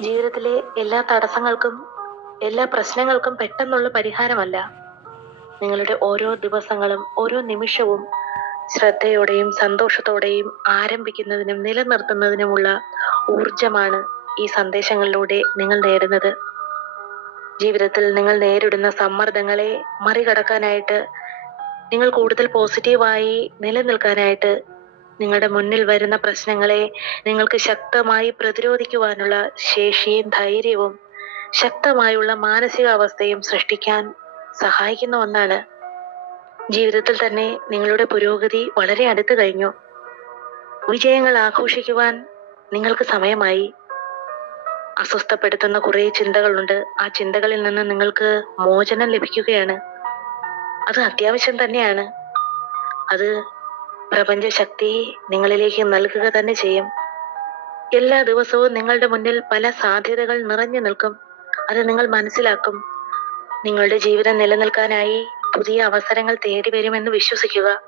ജീവിതത്തിലെ എല്ലാ തടസ്സങ്ങൾക്കും എല്ലാ പ്രശ്നങ്ങൾക്കും പെട്ടെന്നുള്ള പരിഹാരമല്ല. നിങ്ങളുടെ ഓരോ ദിവസങ്ങളും ഓരോ നിമിഷവും ശ്രദ്ധയോടെയും സന്തോഷത്തോടെയും ആരംഭിക്കുന്നതിനും നിലനിർത്തുന്നതിനുമുള്ള ഊർജമാണ് ഈ സന്ദേശങ്ങളിലൂടെ നിങ്ങൾ നേടുന്നത്. ജീവിതത്തിൽ നിങ്ങൾ നേരിടുന്ന സമ്മർദ്ദങ്ങളെ മറികടക്കാനായിട്ട് നിങ്ങൾ കൂടുതൽ പോസിറ്റീവായി നിലനിൽക്കാനായിട്ട് നിങ്ങളുടെ മുന്നിൽ വരുന്ന പ്രശ്നങ്ങളെ നിങ്ങൾക്ക് ശക്തമായി പ്രതിരോധിക്കുവാനുള്ള ശേഷിയും ധൈര്യവും ശക്തമായുള്ള മാനസികാവസ്ഥയും സൃഷ്ടിക്കാൻ സഹായിക്കുന്ന ഒന്നാണ്. ജീവിതത്തിൽ തന്നെ നിങ്ങളുടെ പുരോഗതി വളരെ അടുത്തു കഴിഞ്ഞു. വിജയങ്ങൾ ആഘോഷിക്കുവാൻ നിങ്ങൾക്ക് സമയമായി. അസ്വസ്ഥപ്പെടുത്തുന്ന കുറേ ചിന്തകളുണ്ട്. ആ ചിന്തകളിൽ നിന്ന് നിങ്ങൾക്ക് മോചനം ലഭിക്കുകയാണ്. അത് അത്യാവശ്യം തന്നെയാണ്. അത് പ്രപഞ്ച ശക്തി നിങ്ങളിലേക്ക് നൽകുക തന്നെ ചെയ്യും. എല്ലാ ദിവസവും നിങ്ങളുടെ മുന്നിൽ പല സാധ്യതകൾ നിറഞ്ഞു നിൽക്കും. അത് നിങ്ങൾ മനസ്സിലാക്കും. നിങ്ങളുടെ ജീവിതം നിലനിൽക്കാനായി പുതിയ അവസരങ്ങൾ തേടി വരുമെന്ന് വിശ്വസിക്കുക.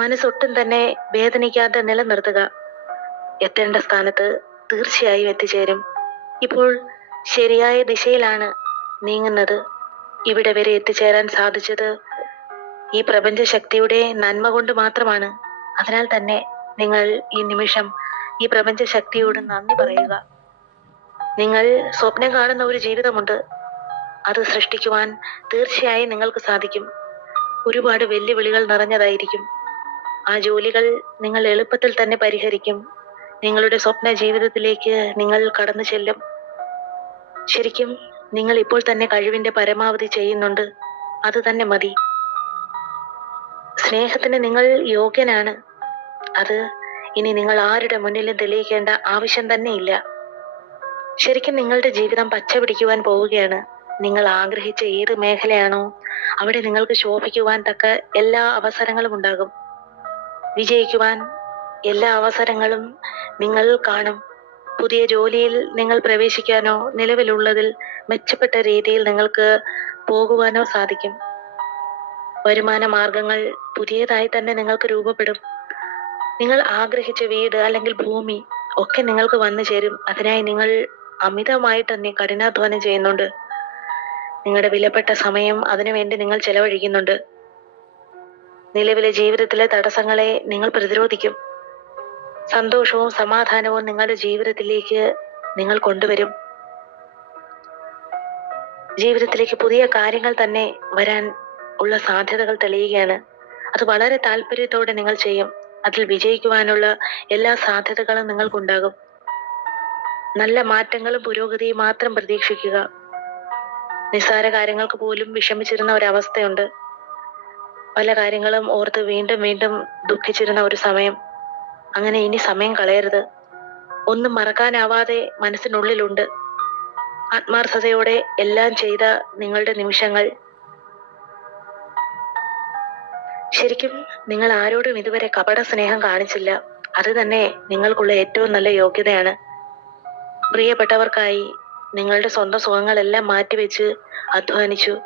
മനസ്സൊട്ടും തന്നെ വേദനിക്കാതെ നിലനിർത്തുക. എത്തേണ്ട സ്ഥാനത്ത് തീർച്ചയായും എത്തിച്ചേരും. ഇപ്പോൾ ശരിയായ ദിശയിലാണ് നീങ്ങുന്നത്. ഇവിടെ വരെ എത്തിച്ചേരാൻ സാധിച്ചത് ഈ പ്രപഞ്ച ശക്തിയുടെ നന്മ കൊണ്ട് മാത്രമാണ്. അതിനാൽ തന്നെ നിങ്ങൾ ഈ നിമിഷം ഈ പ്രപഞ്ച ശക്തിയോട് നന്ദി പറയുക. നിങ്ങൾ സ്വപ്നം കാണുന്ന ഒരു ജീവിതമുണ്ട്. അത് സൃഷ്ടിക്കുവാൻ തീർച്ചയായും നിങ്ങൾക്ക് സാധിക്കും. ഒരുപാട് വെല്ലുവിളികൾ നിറഞ്ഞതായിരിക്കും. ആ ജോലികൾ നിങ്ങൾ എളുപ്പത്തിൽ തന്നെ പരിഹരിക്കും. നിങ്ങളുടെ സ്വപ്ന ജീവിതത്തിലേക്ക് നിങ്ങൾ കടന്നു ചെല്ലും. ശരിക്കും നിങ്ങൾ ഇപ്പോൾ തന്നെ കഴിവിന്റെ പരമാവധി ചെയ്യുന്നുണ്ട്. അത് തന്നെ മതി. സ്നേഹത്തിന് നിങ്ങൾ യോഗ്യനാണ്. അത് ഇനി നിങ്ങൾ ആരുടെ മുന്നിലും തെളിയിക്കേണ്ട ആവശ്യം തന്നെ ഇല്ല ശരിക്കും നിങ്ങളുടെ ജീവിതം പച്ച പിടിക്കുവാൻ പോവുകയാണ്. നിങ്ങൾ ആഗ്രഹിച്ച ഏത് മേഖലയാണോ അവിടെ നിങ്ങൾക്ക് ശോഭിക്കുവാൻ തക്ക എല്ലാ അവസരങ്ങളും ഉണ്ടാകും. വിജയിക്കുവാൻ എല്ലാ അവസരങ്ങളും നിങ്ങൾ കാണും. പുതിയ ജോലിയിൽ നിങ്ങൾ പ്രവേശിക്കാനോ നിലവിലുള്ളതിൽ മെച്ചപ്പെട്ട രീതിയിൽ നിങ്ങൾക്ക് പോകുവാനോ സാധിക്കും. വരുമാന മാർഗങ്ങൾ പുതിയതായി തന്നെ നിങ്ങൾക്ക് രൂപപ്പെടും. നിങ്ങൾ ആഗ്രഹിച്ച വീട് അല്ലെങ്കിൽ ഭൂമി ഒക്കെ നിങ്ങൾക്ക് വന്നു ചേരും. അതിനായി നിങ്ങൾ അമിതമായി തന്നെ കഠിനാധ്വാനം ചെയ്യുന്നുണ്ട്. നിങ്ങളുടെ വിലപ്പെട്ട സമയം അതിനുവേണ്ടി നിങ്ങൾ ചെലവഴിക്കുന്നുണ്ട്. നിലവിലെ ജീവിതത്തിലെ തടസ്സങ്ങളെ നിങ്ങൾ പ്രതിരോധിക്കും. സന്തോഷവും സമാധാനവും നിങ്ങളുടെ ജീവിതത്തിലേക്ക് നിങ്ങൾ കൊണ്ടുവരും. ജീവിതത്തിലേക്ക് പുതിയ കാര്യങ്ങൾ തന്നെ വരാൻ ഉള്ള സാധ്യതകൾ തെളിയുകയാണ്. അത് വളരെ താല്പര്യത്തോടെ നിങ്ങൾ ചെയ്യും. അതിൽ വിജയിക്കുവാനുള്ള എല്ലാ സാധ്യതകളും നിങ്ങൾക്കുണ്ടാകും. നല്ല മാറ്റങ്ങളും പുരോഗതിയും മാത്രം പ്രതീക്ഷിക്കുക. നിസ്സാര കാര്യങ്ങൾക്ക് പോലും വിഷമിച്ചിരുന്ന ഒരവസ്ഥയുണ്ട്. പല കാര്യങ്ങളും ഓർത്ത് വീണ്ടും വീണ്ടും ദുഃഖിച്ചിരുന്ന ഒരു സമയം. അങ്ങനെ ഇനി സമയം കളയരുത്. ഒന്നും മറക്കാനാവാതെ മനസ്സിനുള്ളിലുണ്ട്. ആത്മാർത്ഥതയോടെ എല്ലാം ചെയ്ത നിങ്ങളുടെ നിമിഷങ്ങൾ ശരിക്കും നിങ്ങൾ ആരോടും ഇതുവരെ കപട സ്നേഹം കാണിച്ചില്ല. അത് തന്നെ നിങ്ങൾക്കുള്ള ഏറ്റവും നല്ല യോഗ്യതയാണ്. പ്രിയപ്പെട്ടവർക്കായി നിങ്ങളുടെ സ്വന്തം സുഖങ്ങളെല്ലാം മാറ്റിവെച്ച് അധ്വാനിച്ചു.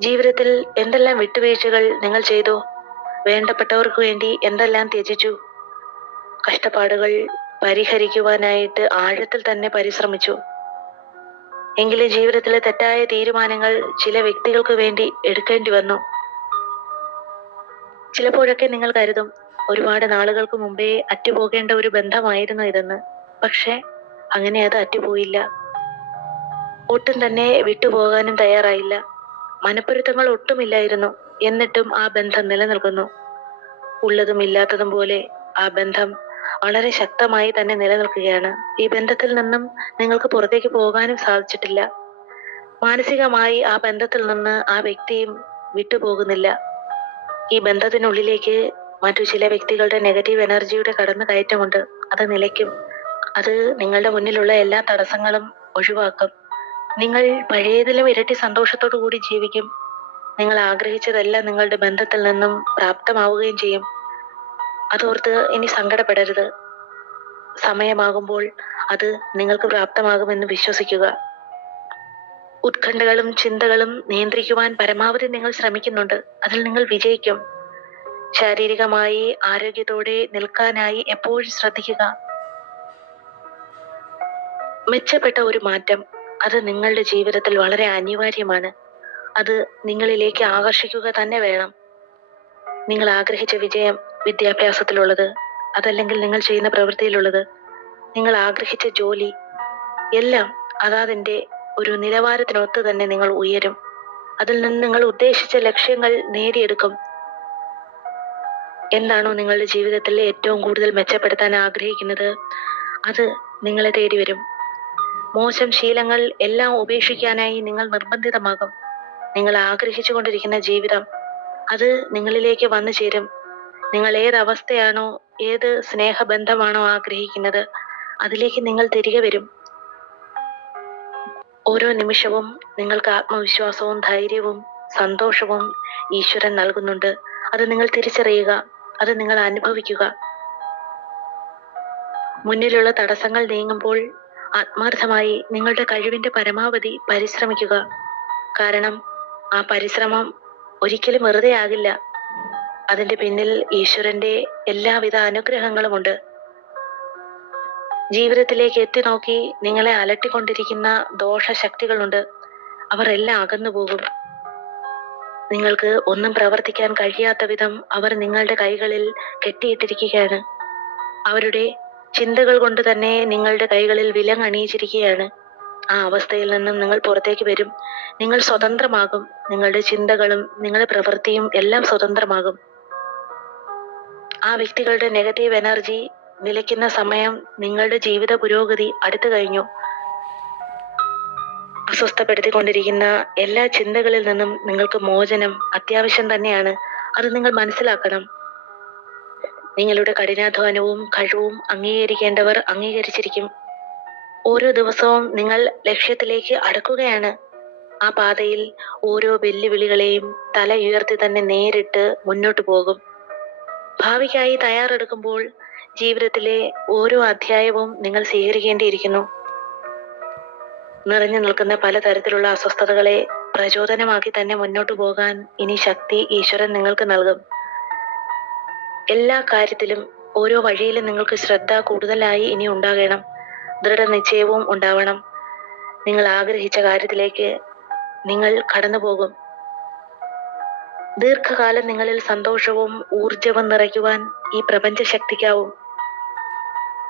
ജീവിതത്തിൽ എന്തെല്ലാം വിട്ടുവീഴ്ചകൾ നിങ്ങൾ ചെയ്തു? വേണ്ടപ്പെട്ടവർക്ക് വേണ്ടി എന്തെല്ലാം ത്യജിച്ചു? കഷ്ടപ്പാടുകൾ പരിഹരിക്കുവാനായിട്ട് ആഴത്തിൽ തന്നെ പരിശ്രമിച്ചു. എങ്കിലും ജീവിതത്തിലെ തെറ്റായ തീരുമാനങ്ങൾ ചില വ്യക്തികൾക്ക് വേണ്ടി എടുക്കേണ്ടി വന്നു. ചിലപ്പോഴൊക്കെ നിങ്ങൾ കരുതും ഒരുപാട് നാളുകൾക്ക് മുമ്പേ അറ്റുപോകേണ്ട ഒരു ബന്ധമായിരുന്നു ഇതെന്ന്. പക്ഷെ അങ്ങനെ അത് അറ്റുപോയില്ല. ഒട്ടും തന്നെ വിട്ടുപോകാനും തയ്യാറായില്ല. മനപ്പൊരുത്തങ്ങൾ ഒട്ടുമില്ലായിരുന്നു. എന്നിട്ടും ആ ബന്ധം നിലനിൽക്കുന്നു. ഉള്ളതും ഇല്ലാത്തതും പോലെ ആ ബന്ധം വളരെ ശക്തമായി തന്നെ നിലനിൽക്കുകയാണ്. ഈ ബന്ധത്തിൽ നിന്നും നിങ്ങൾക്ക് പുറത്തേക്ക് പോകാനും സാധിച്ചിട്ടില്ല. മാനസികമായി ആ ബന്ധത്തിൽ നിന്ന് ആ വ്യക്തിയും വിട്ടുപോകുന്നില്ല. ഈ ബന്ധത്തിനുള്ളിലേക്ക് മറ്റു ചില വ്യക്തികളുടെ നെഗറ്റീവ് എനർജിയുടെ കടന്നു കയറ്റമുണ്ട് അത് നിലയ്ക്കും. അത് നിങ്ങളുടെ മുന്നിലുള്ള എല്ലാ തടസ്സങ്ങളും ഒഴിവാക്കും. നിങ്ങൾ പഴയതിലും ഇരട്ടി സന്തോഷത്തോടു കൂടി ജീവിക്കും. നിങ്ങൾ ആഗ്രഹിച്ചതെല്ലാം നിങ്ങളുടെ ബന്ധത്തിൽ നിന്നും പ്രാപ്തമാവുകയും ചെയ്യും. അതോർത്ത് ഇനി സങ്കടപ്പെടരുത്. സമയമാകുമ്പോൾ അത് നിങ്ങൾക്ക് പ്രാപ്തമാകുമെന്ന് വിശ്വസിക്കുക. ഉത്കണ്ഠകളും ചിന്തകളും നിയന്ത്രിക്കുവാൻ പരമാവധി നിങ്ങൾ ശ്രമിക്കുന്നുണ്ട്. അതിൽ നിങ്ങൾ വിജയിക്കും. ശാരീരികമായി ആരോഗ്യത്തോടെ നിൽക്കാനായി എപ്പോഴും ശ്രദ്ധിക്കുക. മെച്ചപ്പെട്ട ഒരു മാറ്റം അത് നിങ്ങളുടെ ജീവിതത്തിൽ വളരെ അനിവാര്യമാണ്. അത് നിങ്ങളിലേക്ക് ആകർഷിക്കുക തന്നെ വേണം. നിങ്ങൾ ആഗ്രഹിച്ച വിജയം വിദ്യാഭ്യാസത്തിലുള്ളത് അതല്ലെങ്കിൽ നിങ്ങൾ ചെയ്യുന്ന പ്രവൃത്തിയിലുള്ളത് നിങ്ങൾ ആഗ്രഹിച്ച ജോലി എല്ലാം അതാതിന്റെ ഒരു നിലവാരത്തിനൊത്ത് തന്നെ നിങ്ങൾ ഉയരും. അതിൽ നിന്ന് നിങ്ങൾ ഉദ്ദേശിച്ച ലക്ഷ്യങ്ങൾ നേടിയെടുക്കും. എന്താണോ നിങ്ങളുടെ ജീവിതത്തിൽ ഏറ്റവും കൂടുതൽ മെച്ചപ്പെടുത്താൻ ആഗ്രഹിക്കുന്നത്? അത് നിങ്ങളെ തേടി വരും മോശം ശീലങ്ങൾ എല്ലാം ഉപേക്ഷിക്കാനായി നിങ്ങൾ നിർബന്ധിതമാകും. നിങ്ങൾ ആഗ്രഹിച്ചു കൊണ്ടിരിക്കുന്ന ജീവിതം അത് നിങ്ങളിലേക്ക് വന്നു ചേരും. നിങ്ങൾ ഏത് അവസ്ഥയാണോ ഏത് സ്നേഹബന്ധമാണോ ആഗ്രഹിക്കുന്നത് അതിലേക്ക് നിങ്ങൾ തിരികെ വരും. ഓരോ നിമിഷവും നിങ്ങൾക്ക് ആത്മവിശ്വാസവും ധൈര്യവും സന്തോഷവും ഈശ്വരൻ നൽകുന്നുണ്ട്. അത് നിങ്ങൾ തിരിച്ചറിയുക അത് നിങ്ങൾ അനുഭവിക്കുക. മുന്നിലുള്ള തടസ്സങ്ങൾ നീങ്ങുമ്പോൾ ആത്മാർത്ഥമായി നിങ്ങളുടെ കഴിവിന്റെ പരമാവധി പരിശ്രമിക്കുക. കാരണം ആ പരിശ്രമം ഒരിക്കലും വെറുതെ ആകില്ല പിന്നിൽ ഈശ്വരന്റെ എല്ലാവിധ അനുഗ്രഹങ്ങളുമുണ്ട്. ജീവിതത്തിലേക്ക് എത്തി നോക്കി നിങ്ങളെ അലട്ടിക്കൊണ്ടിരിക്കുന്ന ദോഷശക്തികളുണ്ട്. അവർ എല്ലാം അകന്നു പോകും. നിങ്ങൾക്ക് ഒന്നും പ്രവർത്തിക്കാൻ കഴിയാത്ത വിധം അവർ നിങ്ങളുടെ കൈകളിൽ കെട്ടിയിട്ടിരിക്കുകയാണ്. അവരുടെ ചിന്തകൾ കൊണ്ട് തന്നെ നിങ്ങളുടെ കൈകളിൽ വിലങ്ങണിയിച്ചിരിക്കുകയാണ്. ആ അവസ്ഥയിൽ നിന്നും നിങ്ങൾ പുറത്തേക്ക് വരും. നിങ്ങൾ സ്വതന്ത്രമാകും. നിങ്ങളുടെ ചിന്തകളും നിങ്ങളുടെ പ്രവൃത്തിയും എല്ലാം സ്വതന്ത്രമാകും. ആ വ്യക്തികളുടെ നെഗറ്റീവ് എനർജി നിലയ്ക്കുന്ന സമയം നിങ്ങളുടെ ജീവിത പുരോഗതി അടുത്തു കഴിഞ്ഞു. അസ്വസ്ഥപ്പെടുത്തിക്കൊണ്ടിരിക്കുന്ന എല്ലാ ചിന്തകളിൽ നിന്നും നിങ്ങൾക്ക് മോചനം അത്യാവശ്യം തന്നെയാണ്. അത് നിങ്ങൾ മനസ്സിലാക്കണം. നിങ്ങളുടെ കഠിനാധ്വാനവും കഴിവും അംഗീകരിക്കേണ്ടവർ അംഗീകരിച്ചിരിക്കും. ഓരോ ദിവസവും നിങ്ങൾ ലക്ഷ്യത്തിലേക്ക് അടുക്കുകയാണ്. ആ പാതയിൽ ഓരോ വെല്ലുവിളികളെയും തല ഉയർത്തി തന്നെ നേരിട്ട് മുന്നോട്ട് പോകും. ഭാവിക്കായി തയ്യാറെടുക്കുമ്പോൾ ജീവിതത്തിലെ ഓരോ അധ്യായവും നിങ്ങൾ സ്വീകരിക്കേണ്ടിയിരിക്കുന്നു. നിറഞ്ഞു നിൽക്കുന്ന പലതരത്തിലുള്ള അസ്വസ്ഥതകളെ പ്രചോദനമാക്കി തന്നെ മുന്നോട്ട് പോകാൻ ഇനി ശക്തി ഈശ്വരൻ നിങ്ങൾക്ക് നൽകും. എല്ലാ കാര്യത്തിലും ഓരോ വഴിയിലും നിങ്ങൾക്ക് ശ്രദ്ധ കൂടുതലായി ഇനി ഉണ്ടാകണം. ദൃഢനിശ്ചയവും ഉണ്ടാവണം. നിങ്ങൾ ആഗ്രഹിച്ച കാര്യത്തിലേക്ക് നിങ്ങൾ കടന്നു പോകും ദീർഘകാലം നിങ്ങളിൽ സന്തോഷവും ഊർജവും നിറയ്ക്കുവാൻ ഈ പ്രപഞ്ച ശക്തിക്കാവും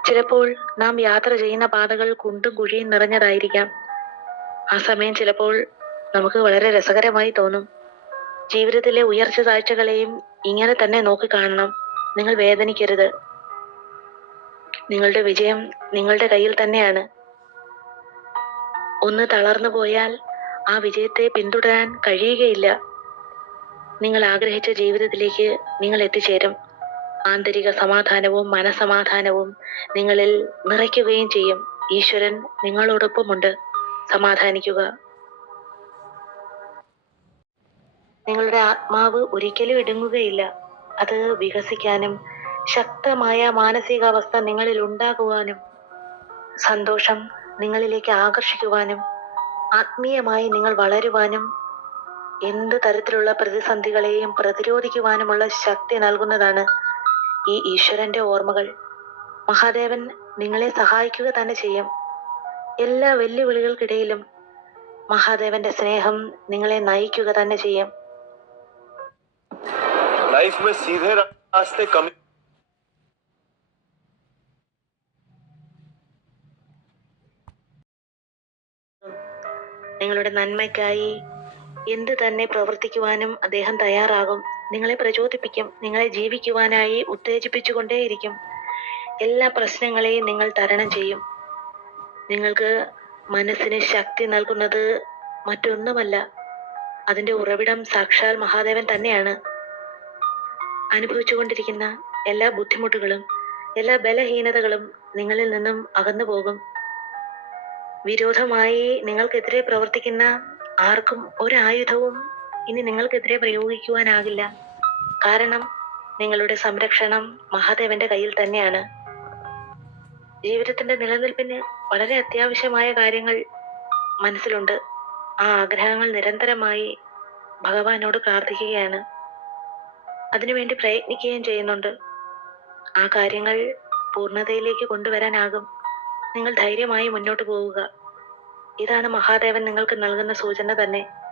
ചിലപ്പോൾ നാം യാത്ര ചെയ്യുന്ന പാതകൾ കുണ്ടും കുഴിയും നിറഞ്ഞതായിരിക്കാം. ആ സമയം ചിലപ്പോൾ നമുക്ക് വളരെ രസകരമായി തോന്നും. ജീവിതത്തിലെ ഉയർച്ച താഴ്ചകളെയും ഇങ്ങനെ തന്നെ നോക്കി കാണണം. നിങ്ങൾ വേദനിക്കരുത്. നിങ്ങളുടെ വിജയം നിങ്ങളുടെ കയ്യിൽ തന്നെയാണ്. ഒന്ന് തളർന്നു പോയാൽ ആ വിജയത്തെ പിന്തുടരാൻ കഴിയുകയില്ല. നിങ്ങൾ ആഗ്രഹിച്ച ജീവിതത്തിലേക്ക് നിങ്ങൾ എത്തിച്ചേരും. ആന്തരിക സമാധാനവും മനസമാധാനവും നിങ്ങളിൽ നിറയ്ക്കുകയും ചെയ്യും. ഈശ്വരൻ നിങ്ങളോടൊപ്പമുണ്ട്. സമാധാനിക്കുക. നിങ്ങളുടെ ആത്മാവ് ഒരിക്കലും ഇടുങ്ങുകയില്ല. അത് വികസിക്കാനും ശക്തമായ മാനസികാവസ്ഥ നിങ്ങളിൽ ഉണ്ടാകുവാനും സന്തോഷം നിങ്ങളിലേക്ക് ആകർഷിക്കുവാനും ആത്മീയമായി നിങ്ങൾ വളരുവാനും എന്ത് തരത്തിലുള്ള പ്രതിസന്ധികളെയും പ്രതിരോധിക്കുവാനുമുള്ള ശക്തി നൽകുന്നതാണ് ഈ ഈശ്വരന്റെ ഓർമ്മകൾ മഹാദേവൻ നിങ്ങളെ സഹായിക്കുക തന്നെ ചെയ്യും എല്ലാ വെല്ലുവിളികൾക്കിടയിലും മഹാദേവന്റെ സ്നേഹം നിങ്ങളെ നയിക്കുക തന്നെ ചെയ്യും लाइफ में सीधे रास्ते कमी നിങ്ങളുടെ നന്മയ്ക്കായി എന്ത് തന്നെ പ്രവർത്തിക്കുവാനും അദ്ദേഹം തയ്യാറാകും നിങ്ങളെ പ്രചോദിപ്പിക്കും. നിങ്ങളെ ജീവിക്കുവാനായി ഉത്തേജിപ്പിച്ചുകൊണ്ടേയിരിക്കും. എല്ലാ പ്രശ്നങ്ങളെയും നിങ്ങൾ തരണം ചെയ്യും. നിങ്ങൾക്ക് മനസ്സിന് ശക്തി നൽകുന്നത് മറ്റൊന്നുമല്ല. അതിന്റെ ഉറവിടം സാക്ഷാൽ മഹാദേവൻ തന്നെയാണ്. അനുഭവിച്ചുകൊണ്ടിരിക്കുന്ന എല്ലാ ബുദ്ധിമുട്ടുകളും എല്ലാ ബലഹീനതകളും നിങ്ങളിൽ നിന്നും അകന്നു പോകും. വിരോധമായി നിങ്ങൾക്കെതിരെ പ്രവർത്തിക്കുന്ന ആർക്കും ഒരു ആയുധവും ഇനി നിങ്ങൾക്കെതിരെ പ്രയോഗിക്കുവാനാകില്ല. കാരണം നിങ്ങളുടെ സംരക്ഷണം മഹാദേവന്റെ കയ്യിൽ തന്നെയാണ്. ജീവിതത്തിന്റെ നിലനിൽപ്പിന് വളരെ അത്യാവശ്യമായ കാര്യങ്ങൾ മനസ്സിലുണ്ട്. ആ ആഗ്രഹങ്ങൾ നിരന്തരമായി ഭഗവാനോട് പ്രാർത്ഥിക്കുകയാണ്. അതിനുവേണ്ടി പ്രയത്നിക്കുകയും ചെയ്യുന്നുണ്ട്. ആ കാര്യങ്ങൾ പൂർണതയിലേക്ക് കൊണ്ടുവരാനാകും. നിങ്ങൾ ധൈര്യമായി മുന്നോട്ട് പോവുക. ഇതാണ് മഹാദേവൻ നിങ്ങൾക്ക് നൽകുന്ന സൂചന തന്നെ.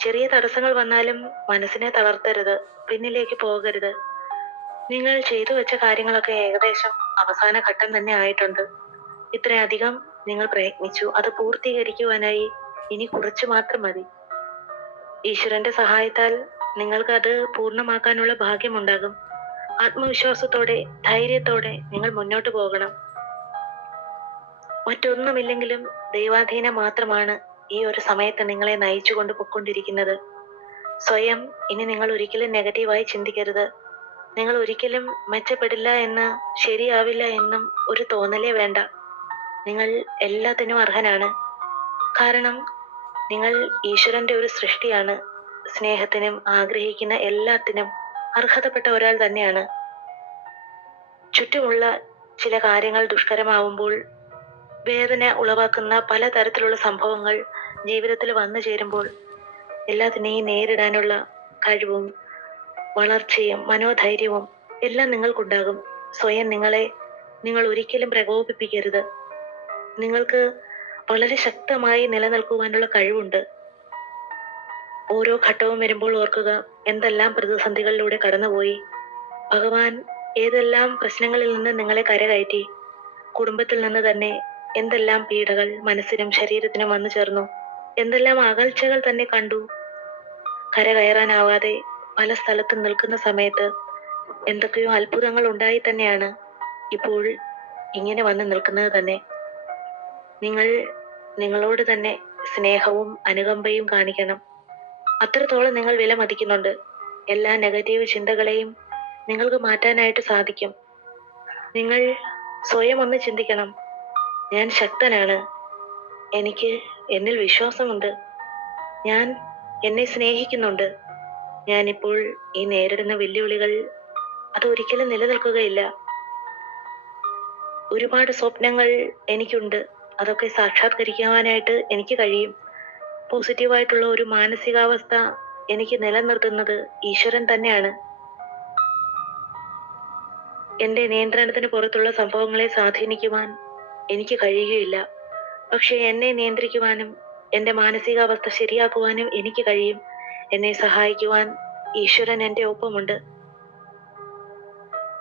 ചെറിയ തടസ്സങ്ങൾ വന്നാലും മനസ്സിനെ തളർത്തരുത് പിന്നിലേക്ക് പോകരുത്. നിങ്ങൾ ചെയ്തു വെച്ച കാര്യങ്ങളൊക്കെ ഏകദേശം അവസാന ഘട്ടം തന്നെ ആയിട്ടുണ്ട്. ഇത്രയധികം നിങ്ങൾ പ്രയത്നിച്ചു. അത് പൂർത്തീകരിക്കുവാനായി ഇനി കുറച്ചു മാത്രം മതി. ഈശ്വരന്റെ സഹായത്താൽ നിങ്ങൾക്ക് അത് പൂർണമാക്കാനുള്ള ഭാഗ്യമുണ്ടാകും. ആത്മവിശ്വാസത്തോടെ ധൈര്യത്തോടെ നിങ്ങൾ മുന്നോട്ട് പോകണം. മറ്റൊന്നുമില്ലെങ്കിലും ദൈവാധീനം മാത്രമാണ് ഈ ഒരു സമയത്ത് നിങ്ങളെ നയിച്ചു കൊണ്ട് പൊക്കൊണ്ടിരിക്കുന്നത്. സ്വയം ഇനി നിങ്ങൾ ഒരിക്കലും നെഗറ്റീവായി ചിന്തിക്കരുത്. നിങ്ങൾ ഒരിക്കലും മെച്ചപ്പെടില്ല എന്ന് ശരിയാവില്ല എന്നും ഒരു തോന്നലേ വേണ്ട. നിങ്ങൾ എല്ലാത്തിനും അർഹനാണ്. കാരണം നിങ്ങൾ ഈശ്വരന്റെ ഒരു സൃഷ്ടിയാണ്. സ്നേഹത്തിനും ആഗ്രഹിക്കുന്ന എല്ലാത്തിനും അർഹതപ്പെട്ട ഒരാൾ തന്നെയാണ്. ചുറ്റുമുള്ള ചില കാര്യങ്ങൾ ദുഷ്കരമാവുമ്പോൾ വേദന ഉളവാക്കുന്ന പല തരത്തിലുള്ള സംഭവങ്ങൾ ജീവിതത്തിൽ വന്നു ചേരുമ്പോൾ എല്ലാത്തിനെയും നേരിടാനുള്ള കഴിവും വളർച്ചയും മനോധൈര്യവും എല്ലാം നിങ്ങൾക്കുണ്ടാകും. സ്വയം നിങ്ങളെ നിങ്ങൾ ഒരിക്കലും പ്രകോപിപ്പിക്കരുത്. നിങ്ങൾക്ക് വളരെ ശക്തമായി നിലനിൽക്കുവാനുള്ള കഴിവുണ്ട്. ഓരോ ഘട്ടവും വരുമ്പോൾ ഓർക്കുക എന്തെല്ലാം പ്രതിസന്ധികളിലൂടെ കടന്നുപോയി. ഭഗവാൻ ഏതെല്ലാം പ്രശ്നങ്ങളിൽ നിന്ന് നിങ്ങളെ കരകയറ്റി കുടുംബത്തിൽ നിന്ന് തന്നെ എന്തെല്ലാം പീഡകൾ മനസ്സിനും ശരീരത്തിനും വന്നു ചേർന്നു. എന്തെല്ലാം അകൽച്ചകൾ തന്നെ കണ്ടു. കരകയറാനാവാതെ പല സ്ഥലത്തും നിൽക്കുന്ന സമയത്ത് എന്തൊക്കെയോ അത്ഭുതങ്ങൾ ഉണ്ടായി തന്നെയാണ് ഇപ്പോൾ ഇങ്ങനെ വന്ന് നിൽക്കുന്നത് തന്നെ. നിങ്ങൾ നിങ്ങളോട് തന്നെ സ്നേഹവും അനുകമ്പയും കാണിക്കണം. അത്രത്തോളം നിങ്ങൾ വില മതിക്കുന്നുണ്ട്. എല്ലാ നെഗറ്റീവ് ചിന്തകളെയും നിങ്ങൾക്ക് മാറ്റാനായിട്ട് സാധിക്കും. നിങ്ങൾ സ്വയം ഒന്ന് ചിന്തിക്കണം. ഞാൻ ശക്തനാണ്. എനിക്ക് എന്നിൽ വിശ്വാസമുണ്ട്. ഞാൻ എന്നെ സ്നേഹിക്കുന്നുണ്ട്. ഞാനിപ്പോൾ ഈ നേരിടുന്ന വെല്ലുവിളികൾ അതൊരിക്കലും നിലനിൽക്കുകയില്ല. ഒരുപാട് സ്വപ്നങ്ങൾ എനിക്കുണ്ട്. അതൊക്കെ സാക്ഷാത്കരിക്കുവാനായിട്ട് എനിക്ക് കഴിയും. പോസിറ്റീവായിട്ടുള്ള ഒരു മാനസികാവസ്ഥ എനിക്ക് നിലനിർത്തുന്നത് ഈശ്വരൻ തന്നെയാണ്. എന്റെ നിയന്ത്രണത്തിന് പുറത്തുള്ള സംഭവങ്ങളെ സ്വാധീനിക്കുവാൻ എനിക്ക് കഴിയുകയില്ല. പക്ഷെ എന്നെ നിയന്ത്രിക്കുവാനും എന്റെ മാനസികാവസ്ഥ ശരിയാക്കുവാനും എനിക്ക് കഴിയും. എന്നെ സഹായിക്കുവാൻ ഈശ്വരൻ എന്റെ ഒപ്പമുണ്ട്.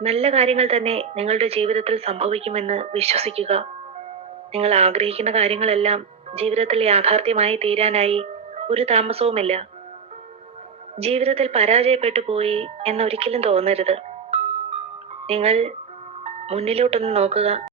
നല്ല കാര്യങ്ങൾ തന്നെ നിങ്ങളുടെ ജീവിതത്തിൽ സംഭവിക്കുമെന്ന് വിശ്വസിക്കുക. നിങ്ങൾ ആഗ്രഹിക്കുന്ന കാര്യങ്ങളെല്ലാം ജീവിതത്തിൽ യാഥാർത്ഥ്യമായി തീരാനായി ഒരു താമസവുമില്ല. ജീവിതത്തിൽ പരാജയപ്പെട്ടു പോയി എന്നൊരിക്കലും തോന്നരുത്. നിങ്ങൾ മുന്നിലോട്ടൊന്ന് നോക്കുക.